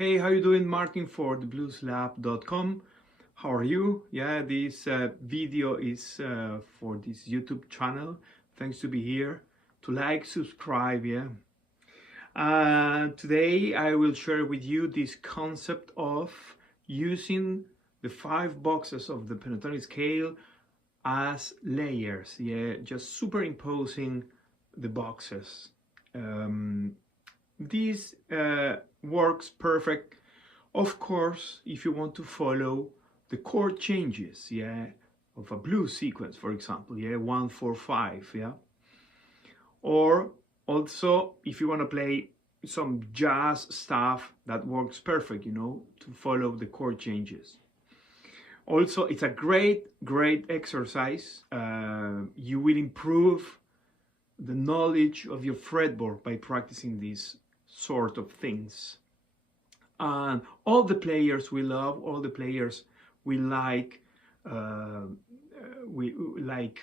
Hey, how you doing? Martin for theblueslab.com. How are you? Yeah, this video is for this YouTube channel. Thanks to be here. To like, subscribe, yeah. Today I will share with you this concept of using the 5 boxes of the pentatonic scale as layers, yeah, just superimposing the boxes. This works perfect, of course, if you want to follow the chord changes, yeah, of a blues sequence, for example, yeah, 1, 4, 5, yeah. Or also if you want to play some jazz stuff, that works perfect, you know, to follow the chord changes. Also, it's a great exercise. You will improve the knowledge of your fretboard by practicing these sort of things. And all the players we love, all the players we like, I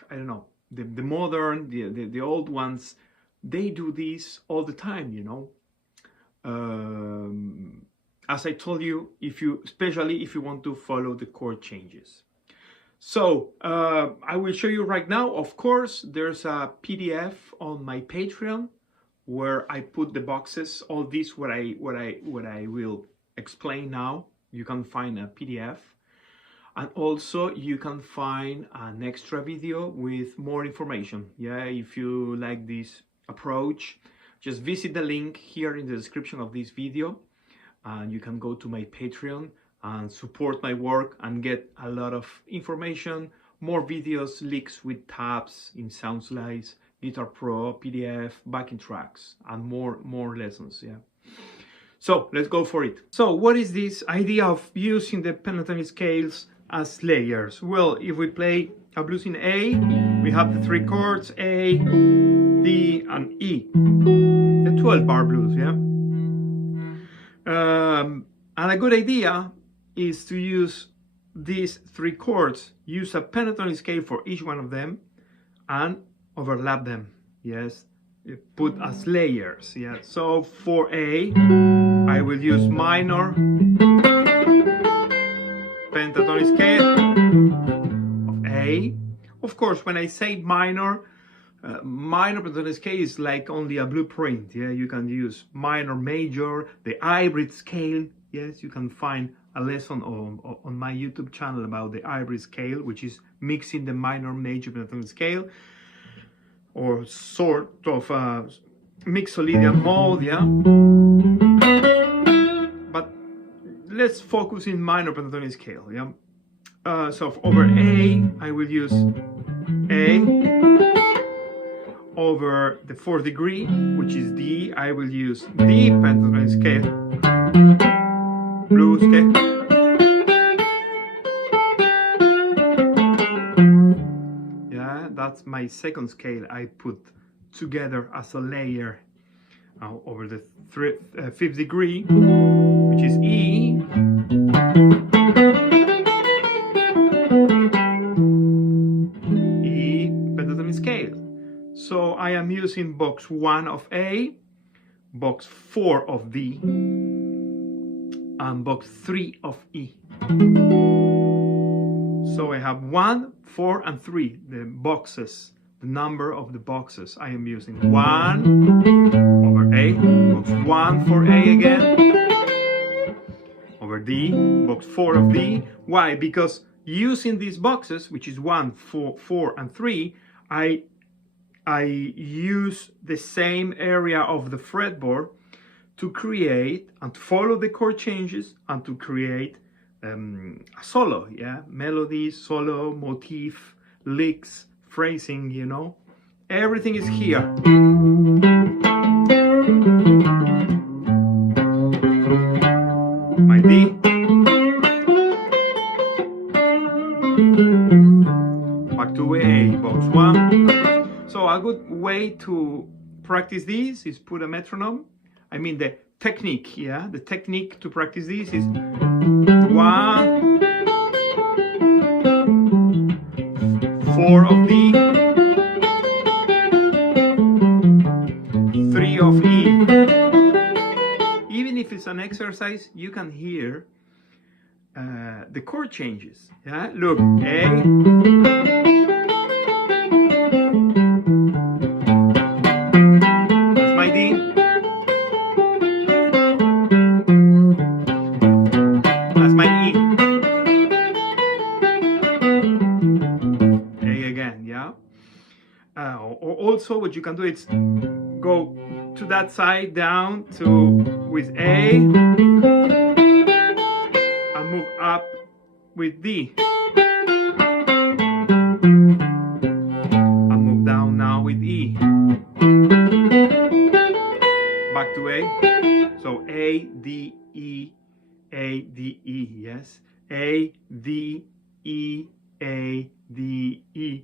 don't know, the modern, the old ones, they do this all the time, you know. As I told you, especially if you want to follow the chord changes. So I will show you right now. Of course, there's a PDF on my Patreon where I put the boxes, all this what I will explain now. You can find a PDF, and also you can find an extra video with more information. Yeah, if you like this approach, just visit the link here in the description of this video, and you can go to my Patreon and support my work and get a lot of information, more videos, leaks with tabs in Soundslice, Guitar Pro, PDF, backing tracks, and more lessons, yeah. So let's go for it. So what is this idea of using the pentatonic scales as layers? Well, if we play a blues in A, we have the 3 chords, A, D, and E, the 12-bar blues, yeah. And a good idea is to use these 3 chords, use a pentatonic scale for each one of them, and overlap them, yes, put as layers, yeah. So for A, I will use minor pentatonic scale of A. Of course, when I say minor pentatonic scale is like only a blueprint, yeah. You can use minor, major, the hybrid scale, yes. You can find a lesson on my YouTube channel about the hybrid scale, which is mixing the minor, major pentatonic scale, or sort of mixolydian mode, yeah. But let's focus in minor pentatonic scale, yeah. So over A, I will use A. Over the 4th degree, which is D, I will use D pentatonic scale, blues scale. Yeah, that's my 2nd scale I put together as a layer. Over the 5th degree, which is E. E pentatonic scale. So I am using box 1 of A, box 4 of D, and box 3 of E. So I have 1, 4, and 3, the boxes, the number of the boxes I am using. 1 over A, box 1 for A again, over D, box 4 of D. Why? Because using these boxes, which is 1, 4, and 3, I use the same area of the fretboard to create and to follow the chord changes and to create a solo, yeah, melody, solo, motif, licks, phrasing, you know, everything is here. My D, back to A, box 1. So a good way to practice this is put a metronome. I mean the technique, yeah, the technique to practice this is 1, 4 of D, 3 of E. Even if it's an an exercise, you can hear the chord changes. Yeah, look, A. That's my D. That's my E. A again, yeah. Also, what you can do is go to that side down to with A and move up with D. And move down now with E. Back to A. So A, D, E, A, D, E, yes. A, D, E, A, D, E.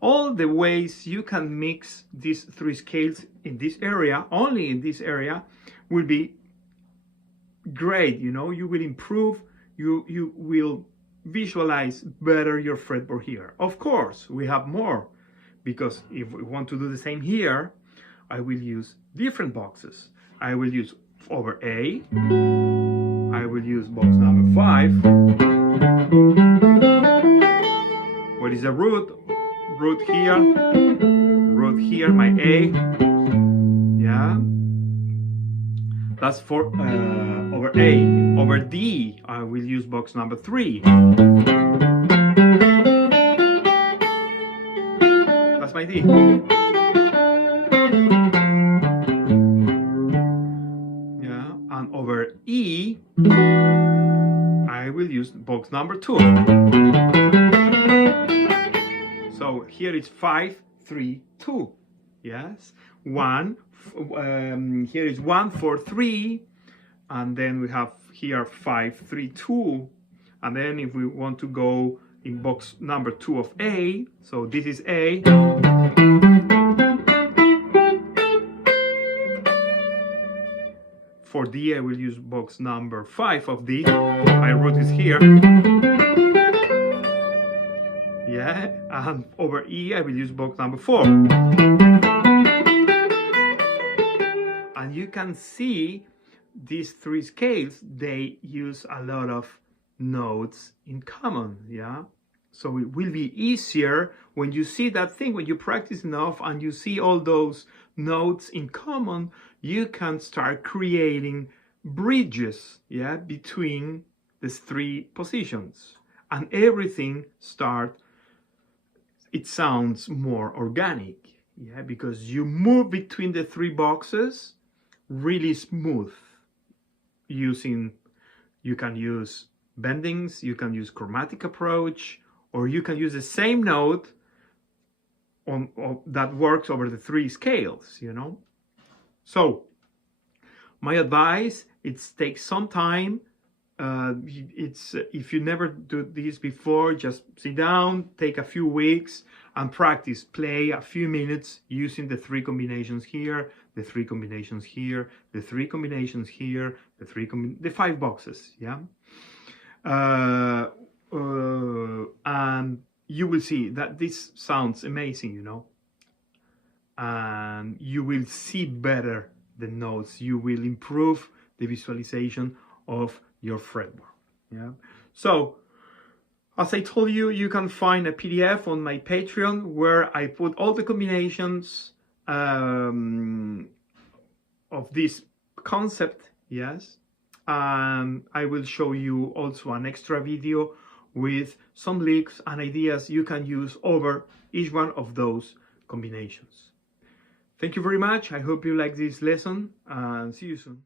All the ways you can mix these three scales in this area, only in this area, will be great. You know, you will improve, you will visualize better your fretboard here. Of course, we have more, because if we want to do the same here, I will use different boxes. I will use over A, I will use box number 5. What is the root? Root here, my A, yeah, that's for over A. Over D, I will use box number 3. That's my D. Yeah, and over E, I will use box number 2. So here it's 5, 3, 2. Yes, 1. Here is 1, 4, 3, and then we have here 5, 3, 2. And then if we want to go in box number 2 of A, so this is A. For D, I will use box number 5 of D. My root is here. Yeah, and over E, I will use box number 4. And you can see these three scales, they use a lot of notes in common, yeah? So it will be easier when you see that thing, when you practice enough and you see all those notes in common, you can start creating bridges, yeah, between these three positions. And everything it sounds more organic, yeah, because you move between the three boxes really smooth. You can use bendings, you can use chromatic approach, or you can use the same note that works over the three scales, you know. So my advice, it takes some time. If you never do this before, just sit down, take a few weeks and practice. Play a few minutes using the three combinations here, the three combinations here, the three combinations here, the 5 boxes, yeah. And you will see that this sounds amazing, you know. And you will see better the notes. You will improve the visualization of your fretboard, yeah. So as I told you, you can find a PDF on my Patreon where I put all the combinations of this concept, yes. And I will show you also an extra video with some links and ideas you can use over each one of those combinations. Thank you very much. I hope you like this lesson and see you soon.